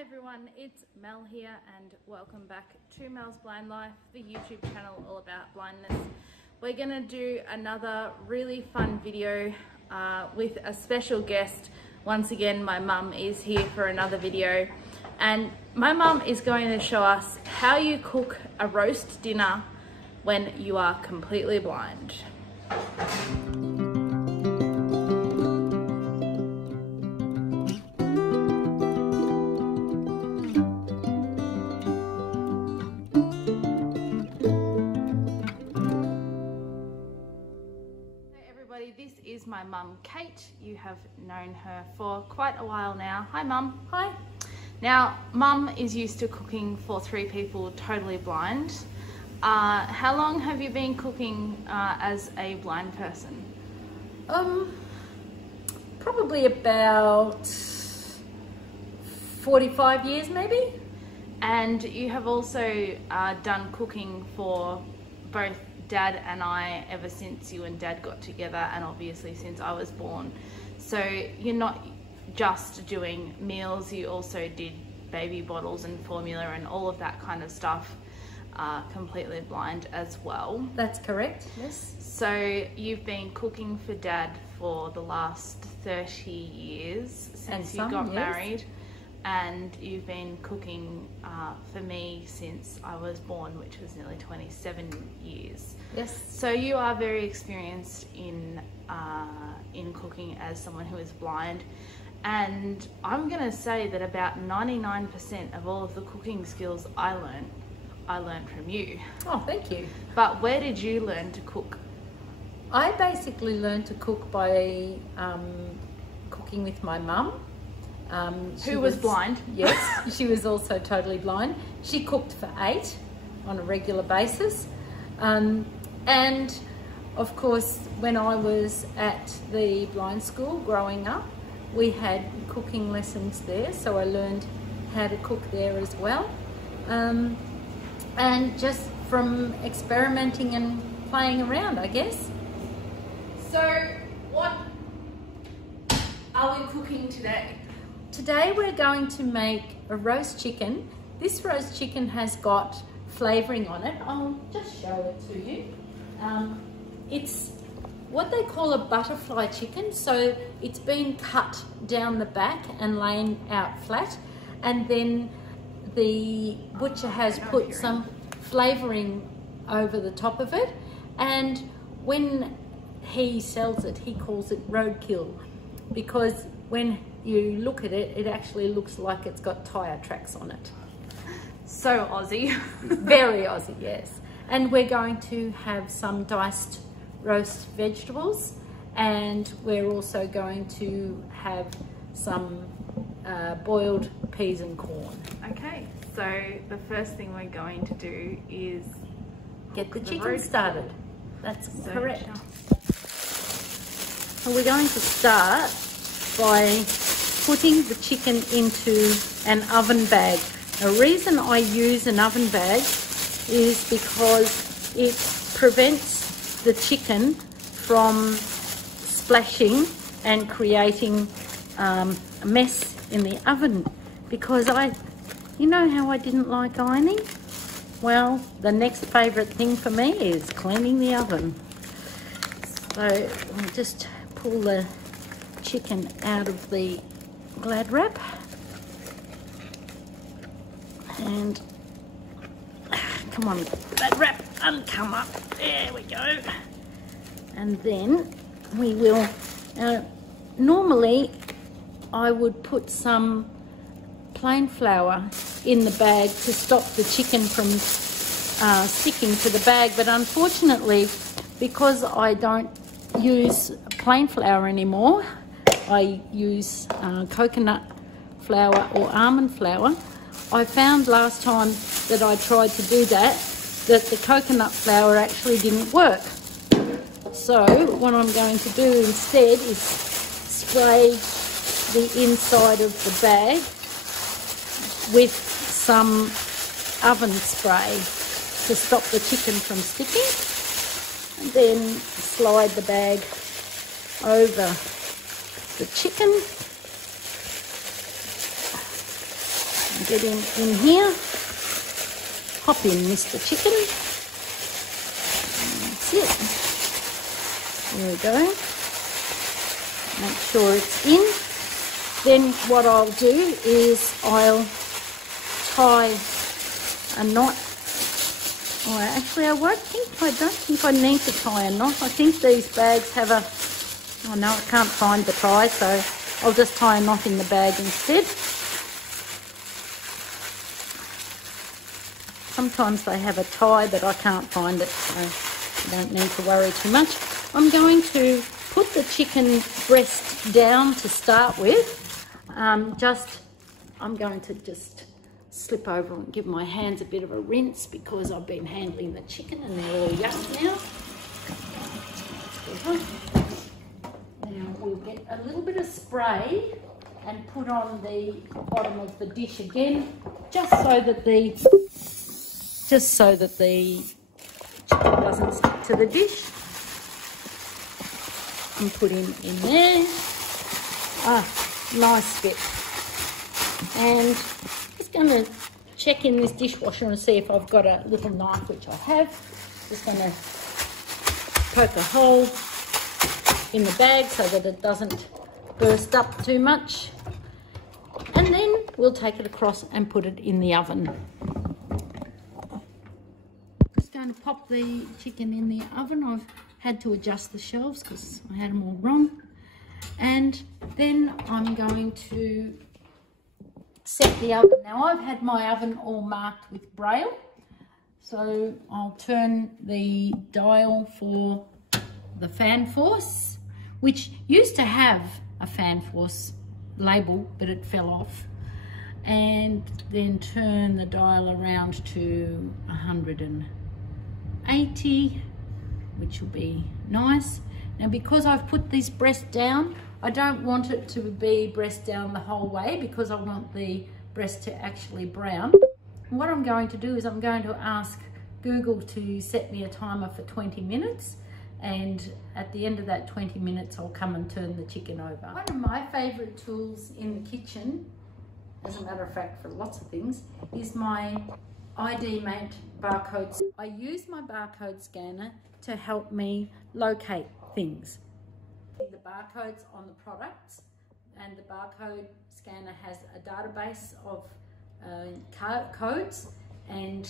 Hi everyone, it's Mel here and welcome back to Mel's Blind Life, the YouTube channel all about blindness. We're gonna do another really fun video with a special guest. Once again, my mum is here for another video, and my mum is going to show us how you cook a roast dinner when you are completely blind. This is my mum, Kate. You have known her for quite a while now. Hi mum. Hi. Now, mum is used to cooking for 3 people totally blind. How long have you been cooking as a blind person? Probably about 45 years maybe. And you have also done cooking for both Dad and I ever since you and Dad got together, and obviously since I was born. So you're not just doing meals, you also did baby bottles and formula and all of that kind of stuff, completely blind as well. That's correct, yes. So you've been cooking for Dad for the last 30 years since you got married, and you've been cooking for me since I was born, which was nearly 27 years. Yes. So you are very experienced in cooking as someone who is blind, and I'm gonna say that about 99% of all of the cooking skills I learned from you. Oh, thank you. But where did you learn to cook? I basically learned to cook by cooking with my mum. Who was blind? Yes, she was also totally blind. She cooked for 8 on a regular basis. And of course, when I was at the blind school growing up, we had cooking lessons there, so I learned how to cook there as well. And just from experimenting and playing around, I guess. So what are we cooking today? Today we're going to make a roast chicken. This roast chicken has got flavouring on it. I'll just show it to you. It's what they call a butterfly chicken. So it's been cut down the back and laid out flat, and then the butcher has put some flavouring over the top of it, and when he sells it, he calls it roadkill, because when you look at it, it actually looks like it's got tyre tracks on it. So Aussie. Very Aussie, yes. And we're going to have some diced roast vegetables, and we're also going to have some boiled peas and corn. Okay, so the first thing we're going to do is get the chicken started. That's correct. So we're going to start by putting the chicken into an oven bag. The reason I use an oven bag is because it prevents the chicken from splashing and creating a mess in the oven. Because you know how I didn't like ironing? Well, the next favourite thing for me is cleaning the oven. So I'll just pull the chicken out of the Glad wrap, and come on, Glad wrap, come up, there we go. And then we will, normally I would put some plain flour in the bag to stop the chicken from sticking to the bag, but unfortunately, because I don't use plain flour anymore, I use coconut flour or almond flour. I found last time that I tried to do that the coconut flour actually didn't work. So what I'm going to do instead is spray the inside of the bag with some oven spray to stop the chicken from sticking, and then slide the bag over the chicken get in here. Pop in Mr. Chicken. That's it. There we go. Make sure it's in. Then what I'll do is I'll tie a knot. Oh, actually, I don't think I need to tie a knot. I think these bags have a... Oh no, I can't find the tie, so I'll just tie a knot in the bag instead. Sometimes they have a tie, but I can't find it, so you don't need to worry too much. I'm going to put the chicken breast down to start with. I'm going to just slip over and give my hands a bit of a rinse because I've been handling the chicken and they're all yuck now. Now we'll get a little bit of spray and put on the bottom of the dish again, just so that the chicken doesn't stick to the dish. And put him in there. Ah, nice fit. And just going to check in this dishwasher and see if I've got a little knife, which I have. Just going to poke a hole in the bag so that it doesn't burst up too much. And then we'll take it across and put it in the oven. Just going to pop the chicken in the oven. I've had to adjust the shelves because I had them all wrong. And then I'm going to set the oven. Now I've had my oven all marked with braille, so I'll turn the dial for the fan force, which used to have a fan force label, but it fell off, and then turn the dial around to 180, which will be nice. Now because I've put this breast down, I don't want it to be breast down the whole way because I want the breast to actually brown. And what I'm going to do is I'm going to ask Google to set me a timer for 20 minutes, and at the end of that 20 minutes I'll come and turn the chicken over. One of my favourite tools in the kitchen, as a matter of fact for lots of things, is my ID mate barcode. I use my barcode scanner to help me locate things. The barcodes on the products, and the barcode scanner has a database of codes, and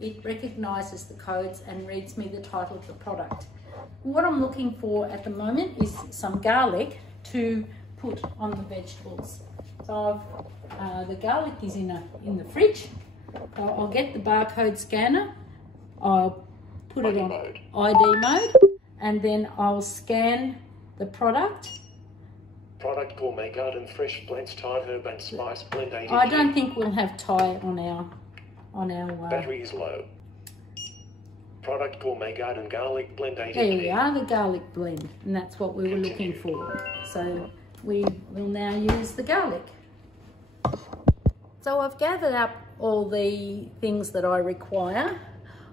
it recognises the codes and reads me the title of the product. What I'm looking for at the moment is some garlic to put on the vegetables. So the garlic is in the fridge. So I'll get the barcode scanner, I'll put it on ID mode, and then I'll scan the product. Product Gourmet Garden Fresh Blends Thai Herb and Spice Blend 80. I don't think we'll have Thai on our battery is low. Product Gourmet Garden Garlic Blend 80. There we are, the garlic blend, and that's what we were looking for. So we will now use the garlic. So I've gathered up all the things that I require.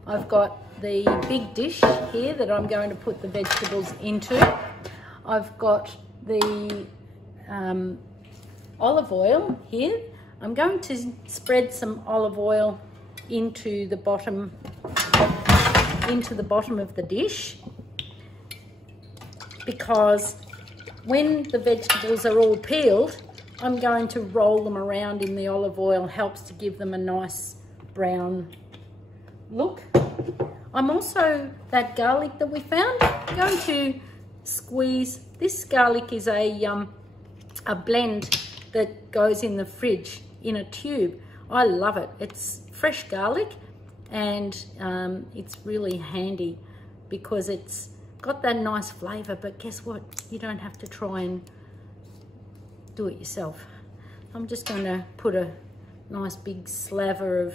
I've got the big dish here that I'm going to put the vegetables into. I've got the olive oil here. I'm going to spread some olive oil into the bottom of the dish, because when the vegetables are all peeled, I'm going to roll them around in the olive oil. Helps to give them a nice brown look. I'm also, that garlic that we found, going to squeeze. This garlic is a blend that goes in the fridge in a tube. I love it. It's fresh garlic, and it's really handy because it's got that nice flavour, but guess what? You don't have to try and do it yourself. I'm just going to put a nice big slaver of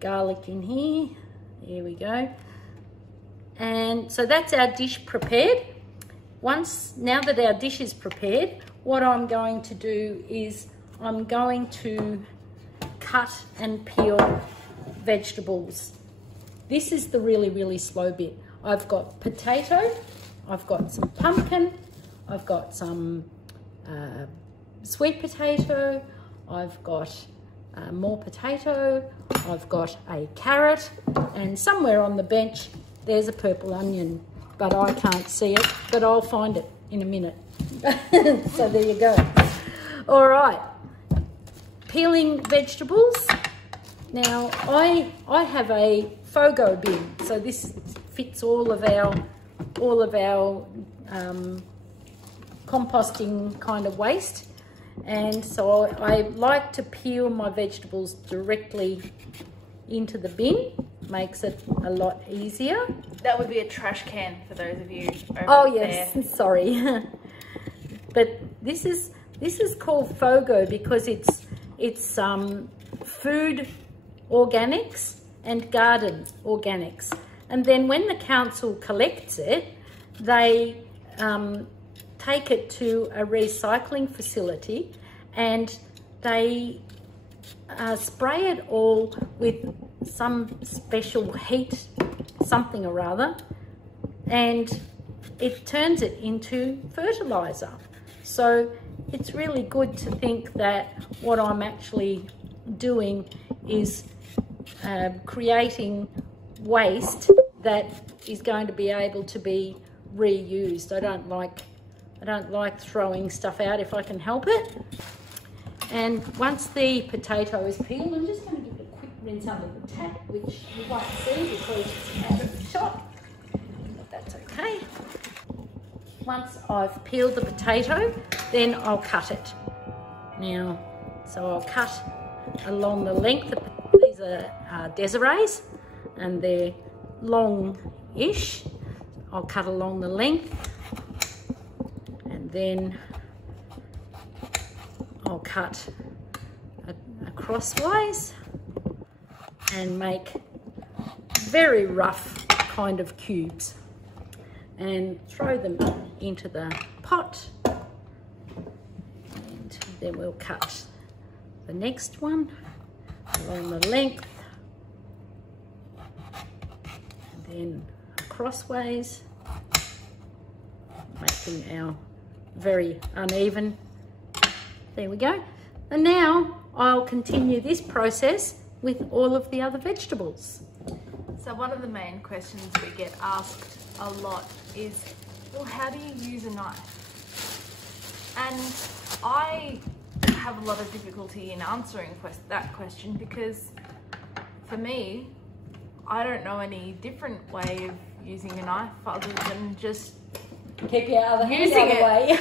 garlic in here. There we go. And so that's our dish prepared. Now that our dish is prepared, what I'm going to do is I'm going to cut and peel vegetables. This is the really, really slow bit. I've got potato, I've got some pumpkin, I've got some sweet potato, I've got more potato, I've got a carrot, and somewhere on the bench there's a purple onion, but I can't see it, but I'll find it in a minute. So there you go. All right, peeling vegetables. Now I have a Fogo bin, so this fits all of our composting kind of waste, and so I like to peel my vegetables directly into the bin. Makes it a lot easier. That would be a trash can for those of you over Oh yes, there. sorry. But this is called Fogo because it's food organics and garden organics, and then when the council collects it, they take it to a recycling facility, and they spray it all with some special heat, something or other, and it turns it into fertilizer. So it's really good to think that what I'm actually doing is creating waste that is going to be able to be reused. I don't like throwing stuff out if I can help it. And once the potato is peeled, I'm just going to give it a quick rinse under the tap, which you won't see because it's out of the shot, but that's okay. Once I've peeled the potato, then I'll cut it. Now, so I'll cut along the length. These are Desirees, and they're long-ish. I'll cut along the length, and then I'll cut crosswise and make very rough kind of cubes and throw them into the pot, and then we'll cut the next one along the length, and then crossways, making our very uneven. There we go. And now I'll continue this process with all of the other vegetables. So one of the main questions we get asked a lot is, well, how do you use a knife? And I have a lot of difficulty in answering that question, because for me, I don't know any different way of using a knife other than just keep your other hand using out of the way.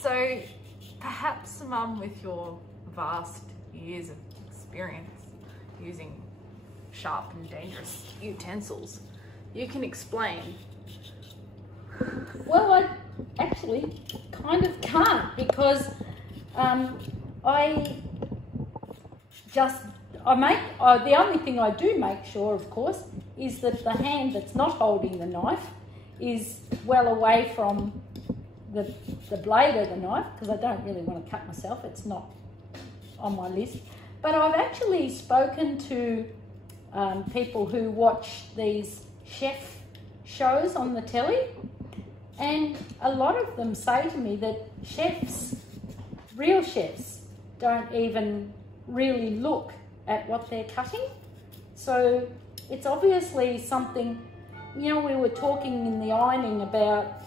So perhaps, Mum, with your vast years of experience using sharp and dangerous utensils, you can explain. Well, I actually kind of can't, because the only thing I do make sure, of course, is that the hand that's not holding the knife is well away from the blade of the knife, because I don't really want to cut myself. It's not on my list. But I've actually spoken to people who watch these chef shows on the telly, and a lot of them say to me that chefs, real chefs, don't even really look at what they're cutting. So it's obviously something, you know, we were talking in the ironing about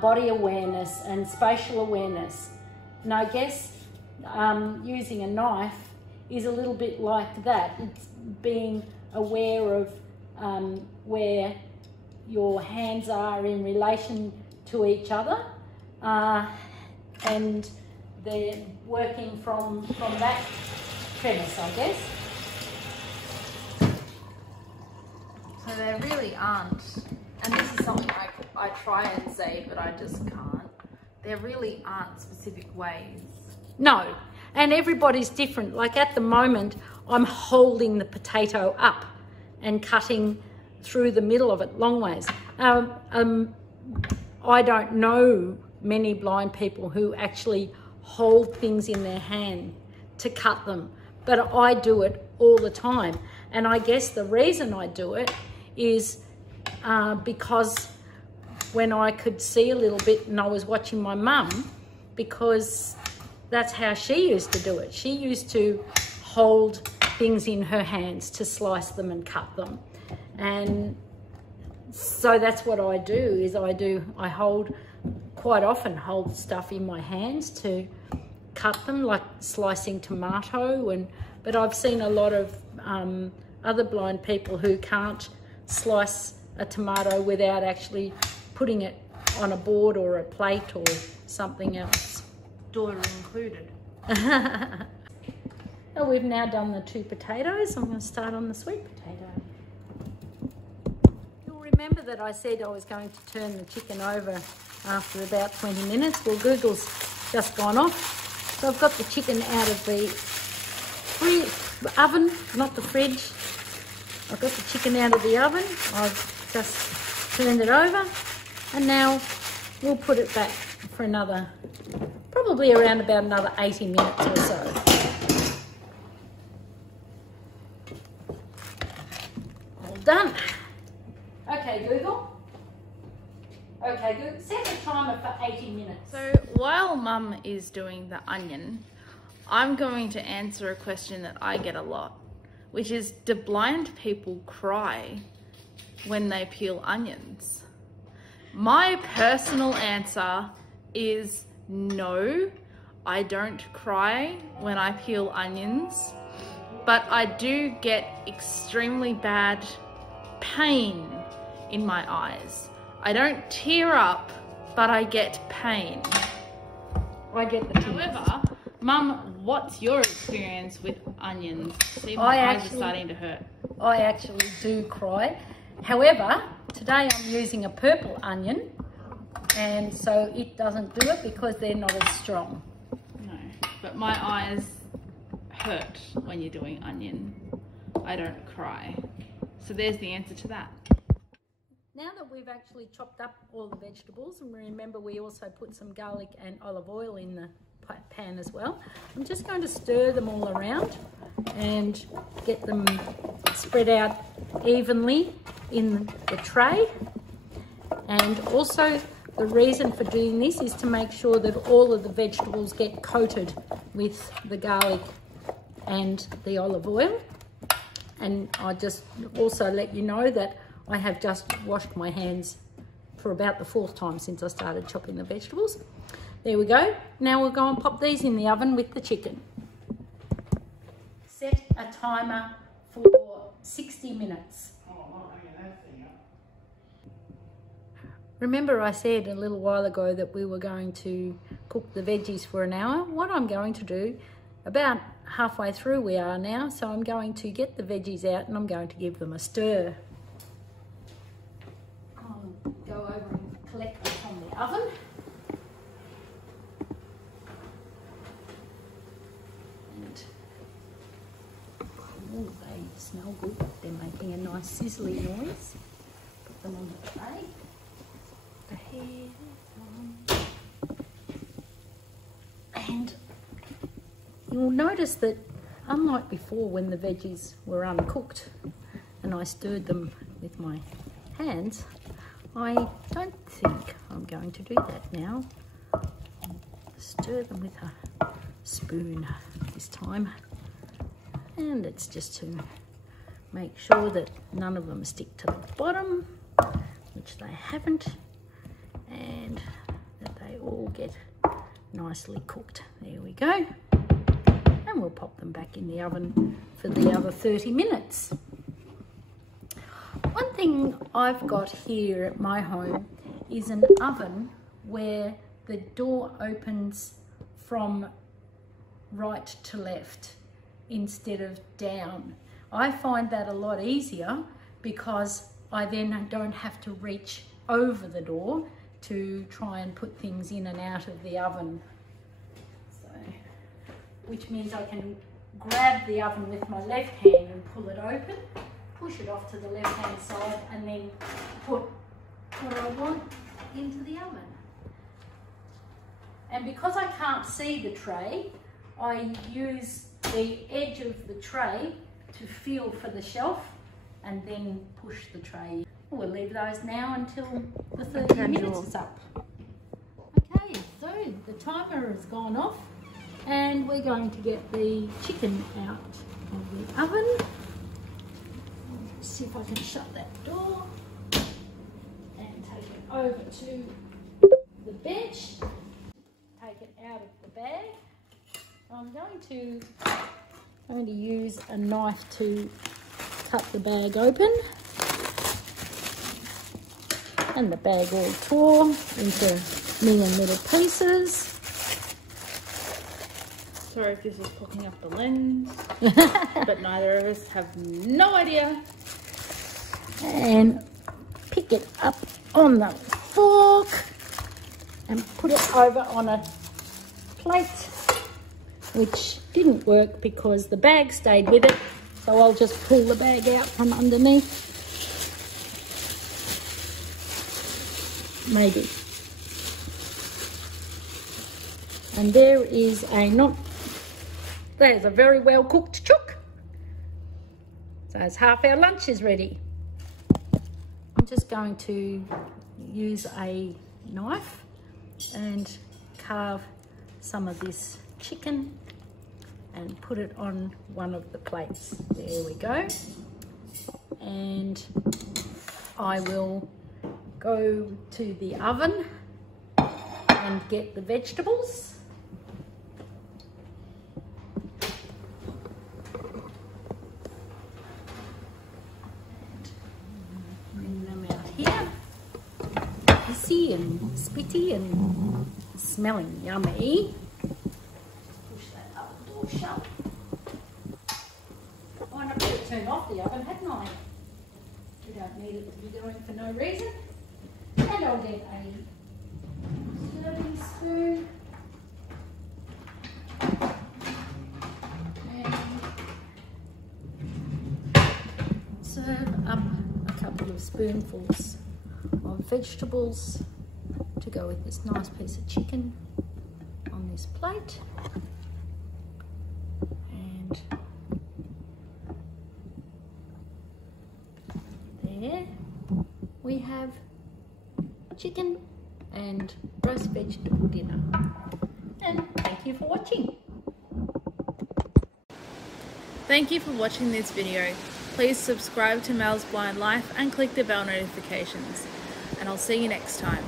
body awareness and spatial awareness, and I guess using a knife is a little bit like that. It's being aware of where your hands are in relation to each other, and they're working from that premise, I guess. So there really aren't, and this is something I try and say, but I just can't. There really aren't specific ways. No, and everybody's different. Like at the moment, I'm holding the potato up and cutting through the middle of it long ways. I don't know many blind people who actually hold things in their hand to cut them, but I do it all the time. And I guess the reason I do it is because when I could see a little bit and I was watching my mum, because that's how she used to do it. She used to hold things in her hands to slice them and cut them. And so that's what I do, is I quite often hold stuff in my hands to cut them, like slicing tomato. But I've seen a lot of other blind people who can't slice a tomato without actually putting it on a board or a plate or something else. Daughter included. Oh, we've now done the 2 potatoes. I'm going to start on the sweet potato. You'll remember that I said I was going to turn the chicken over after about 20 minutes. Well, Google's just gone off. So I've got the chicken out of the oven, not the fridge. I've got the chicken out of the oven. I've just turned it over. And now we'll put it back for another, probably around about another 80 minutes or so. All done. Okay, Google. Okay, Google, set a timer for 80 minutes. So while Mum is doing the onion, I'm going to answer a question that I get a lot, which is, do blind people cry when they peel onions? My personal answer is no, I don't cry when I peel onions, but I do get extremely bad pain in my eyes. I don't tear up, but I get pain. I get the However, Mum, what's your experience with onions? See, my eyes are starting to hurt. I actually do cry. However, today I'm using a purple onion, and so it doesn't do it because they're not as strong. No, but my eyes hurt when you're doing onion. I don't cry. So there's the answer to that. Now that we've actually chopped up all the vegetables, and remember we also put some garlic and olive oil in the pan as well, I'm just going to stir them all around and get them spread out evenly in the tray. And also the reason for doing this is to make sure that all of the vegetables get coated with the garlic and the olive oil. And I just also let you know that I have just washed my hands for about the 4th time since I started chopping the vegetables. There we go. Now we'll go and pop these in the oven with the chicken. Set a timer for 60 minutes. Remember I said a little while ago that we were going to cook the veggies for an hour? What I'm going to do, about halfway through we are now, so I'm going to get the veggies out and I'm going to give them a stir. I'll go over and collect them from the oven. Oh, they smell good. They're making a nice sizzly noise. Put them on the tray. The hair on. And you'll notice that unlike before when the veggies were uncooked and I stirred them with my hands, I don't think I'm going to do that now. I'll stir them with a spoon this time. And it's just to make sure that none of them stick to the bottom, which they haven't, and that they all get nicely cooked. There we go. And we'll pop them back in the oven for the other 30 minutes. One thing I've got here at my home is an oven where the door opens from right to left instead of down. I find that a lot easier because I then don't have to reach over the door to try and put things in and out of the oven. So, which means I can grab the oven with my left hand and pull it open, push it off to the left hand side, and then put what I want into the oven. And because I can't see the tray, I use the edge of the tray to feel for the shelf and then push the tray. We'll leave those now until the 30 minutes is up. Okay, so the timer has gone off And we're going to get the chicken out of the oven. Let's see if I can shut that door. And take it over to the bench. Take it out of the bag. I'm going to use a knife to cut the bag open. And the bag all tore into million little pieces. Sorry if this is popping up the lens, but neither of us have no idea. And pick it up on the fork and put it over on a plate, which didn't work because the bag stayed with it. So I'll just pull the bag out from underneath. Maybe. And there is there's a very well cooked chook. So it's half our lunch is ready. I'm just going to use a knife and carve some of this chicken and put it on one of the plates. There we go. And I will go to the oven and get the vegetables. Bring them out here. Messy and spitty and smelling yummy. Push that oven door shut. Oh, and I better turn off the oven, hadn't I? We don't need it to be going for no reason. And I'll get a serving spoon and serve up a couple of spoonfuls of vegetables to go with this nice piece of chicken on this plate. And there we have chicken and roast vegetable dinner. And thank you for watching. Thank you for watching this video. Please subscribe to Mel's Blind Life and click the bell notifications. And I'll see you next time.